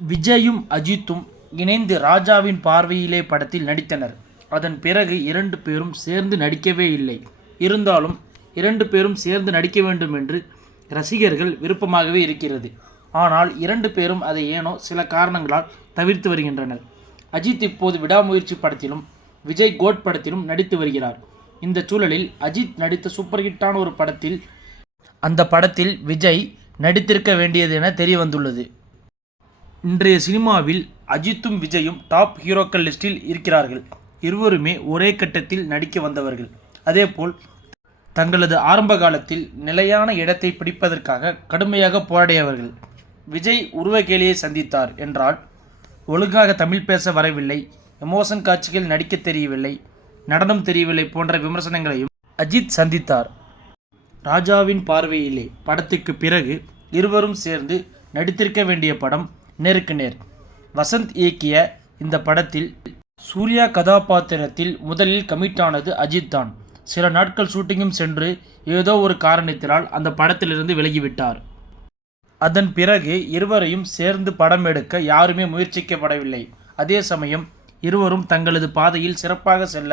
விஜயும் அஜித்தும் இணைந்து ராஜாவின் பார்வையிலே படத்தில் நடித்தனர். அதன் பிறகு இரண்டு பேரும் சேர்ந்து நடிக்கவே இல்லை. இருந்தாலும் இரண்டு பேரும் சேர்ந்து நடிக்க வேண்டும் என்று ரசிகர்கள் விருப்பமாகவே இருக்கிறது. ஆனால் இரண்டு பேரும் அதை ஏனோ சில காரணங்களால் தவிர்த்து வருகின்றனர். அஜித் இப்போது விடாமுயற்சி படத்திலும் விஜய் கோட் படத்திலும் நடித்து வருகிறார். இந்த சூழலில் அஜித் நடித்த சூப்பர் ஹிட்டான ஒரு படத்தில் அந்த படத்தில் விஜய் நடித்திருக்க வேண்டியது என தெரிய வந்துள்ளது. இன்றைய சினிமாவில் அஜித்தும் விஜயும் டாப் ஹீரோக்கள் லிஸ்டில் இருக்கிறார்கள். இருவருமே ஒரே கட்டத்தில் நடிக்க வந்தவர்கள். அதேபோல் தங்களது ஆரம்ப காலத்தில் நிலையான இடத்தை பிடிப்பதற்காக கடுமையாக போராடியவர்கள். விஜய் உருவகேலியை சந்தித்தார் என்றால் ஒழுங்காக தமிழ் பேச வரவில்லை, எமோஷன் காட்சிகள் நடிக்க தெரியவில்லை, நடனம் தெரியவில்லை போன்ற விமர்சனங்களையும் அஜித் சந்தித்தார். ராஜாவின் பார்வையிலே படத்துக்கு பிறகு இருவரும் சேர்ந்து நடித்திருக்க வேண்டிய படம் நேருக்கு நேர். வசந்த் இயக்கிய இந்த படத்தில் சூர்யா கதாபாத்திரத்தில் முதலில் கமிட் ஆனது அஜித் தான். சில நாட்கள் ஷூட்டிங்கும் சென்று ஏதோ ஒரு காரணத்தினால் அந்த படத்திலிருந்து விலகிவிட்டார். அதன் பிறகு இருவரையும் சேர்ந்து படம் எடுக்க யாருமே முயற்சிக்கப்படவில்லை. அதே சமயம் இருவரும் தங்களது பாதையில் சிறப்பாக செல்ல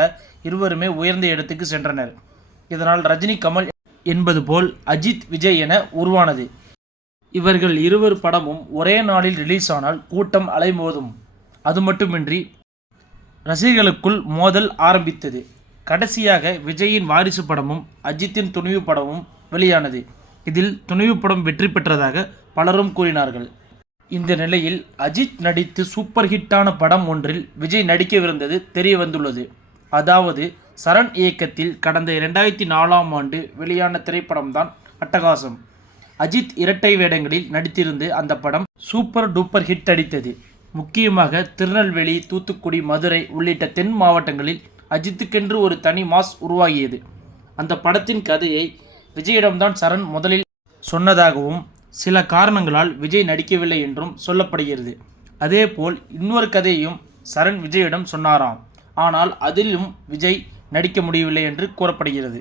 இருவருமே உயர்ந்த இடத்துக்கு சென்றனர். இதனால் ரஜினி கமல் என்பது போல் அஜித் விஜய் என உருவானது. இவர்கள் இருவர் படமும் ஒரே நாளில் ரிலீஸ் ஆனால் கூட்டம் அலைமோதும். அது மட்டுமின்றி ரசிகர்களுக்குள் மோதல் ஆரம்பித்தது. கடைசியாக விஜயின் வாரிசு படமும் அஜித்தின் துணிவு படமும் வெளியானது. இதில் துணிவு படம் வெற்றி பெற்றதாக பலரும் கூறினார்கள். இந்த நிலையில் அஜித் நடித்து சூப்பர் ஹிட்டான படம் ஒன்றில் விஜய் நடிக்கவிருந்தது தெரிய வந்துள்ளது. அதாவது சரண் இயக்கத்தில் கடந்த 2004ஆம் ஆண்டு வெளியான திரைப்படம்தான் அட்டகாசம். அஜித் இரட்டை வேடங்களில் நடித்திருந்து அந்த படம் சூப்பர் டூப்பர் ஹிட் அடித்தது. முக்கியமாக திருநெல்வேலி, தூத்துக்குடி, மதுரை உள்ளிட்ட தென் மாவட்டங்களில் அஜித்துக்கென்று ஒரு தனி மாஸ் உருவாகியது. அந்த படத்தின் கதையை விஜயிடம்தான் சரண் முதலில் சொன்னதாகவும் சில காரணங்களால் விஜய் நடிக்கவில்லை என்றும் சொல்லப்படுகிறது. அதேபோல் இன்னொரு கதையையும் சரண் விஜயிடம் சொன்னாராம். ஆனால் அதிலும் விஜய் நடிக்க முடியவில்லை என்று கூறப்படுகிறது.